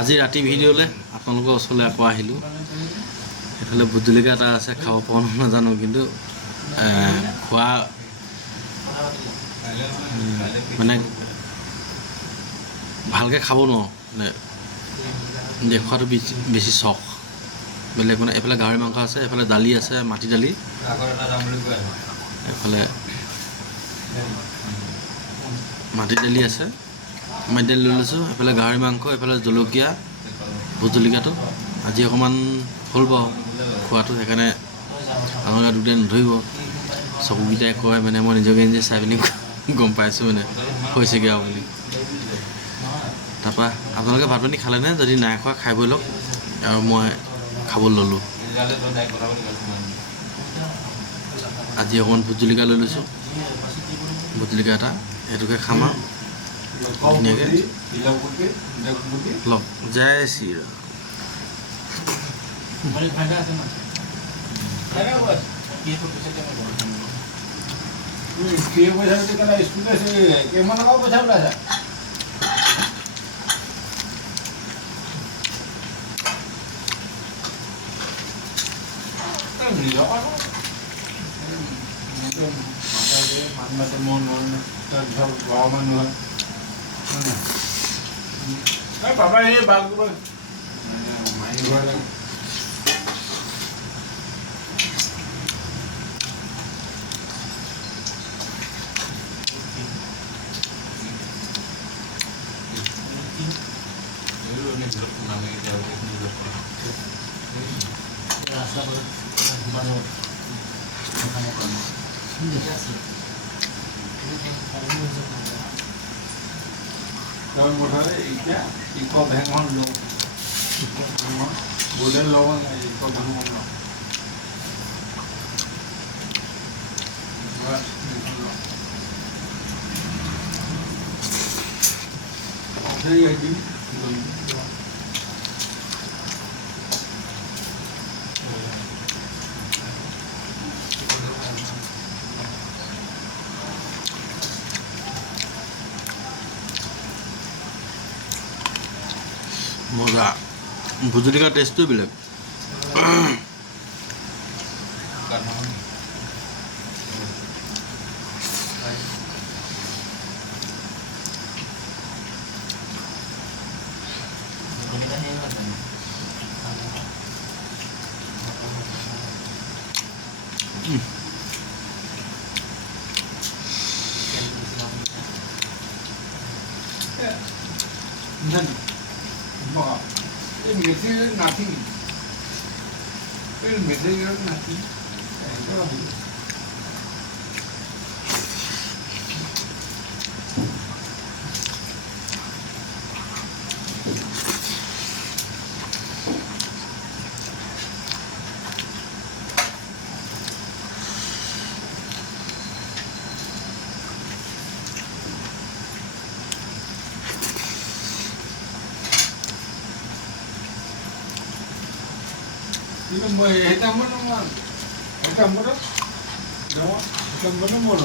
আজি ৰাতি ভিডিঅ'লৈ আপোনালোকৰ ওচৰলৈ আকৌ আহিলোঁ। এইফালে ভোট জলকীয়া এটা আছে, খাব পাৰোঁ নাজানো, কিন্তু খোৱা মানে ভালকৈ খাব নোৱাৰোঁ, মানে দেখুৱাটো বেছি চখ বেলেগ। মানে এইফালে গাহৰি মাংস আছে, এইফালে দালি আছে, মাটি দালি, এইফালে মাটি দালি আছে, মাটি দালি লৈ লৈছোঁ, এইফালে গাহৰি মাংস, এইফালে জলকীয়া, ভোট জলকীয়াটো আজি অকণমান হ'ল বাৰু খোৱাটো, সেইকাৰণে আপোনালোকে দুটাই নধৰিব। চকুকেইটাই কয় মানে, মই নিজকে নিজে চাই পিনি গম পাইছোঁ মানে হৈছেগৈ আৰু বুলি। তাৰপৰা আপোনালোকে ভাত পানী খালেনে? যদি নাই খোৱা খাই বৈ লওক, আৰু মই খাবলৈ ল'লোঁ। আজি অকণমান ভোট জলকীয়া লৈ লৈছোঁ, ভোট জলকীয়া এটা, সেইটোকে খাম আৰু ধুনীয়াকৈ লওক। জয় শ্ৰীৰাম। বাবা এই বাল মজা। ভোট জলকীয়াৰ টেষ্টটোৱে বেলেগ। এই মেটেরিয়াল নাথিং, এই material nothing. Itu mau hitam mana? Hitam mana? Hitam mana mau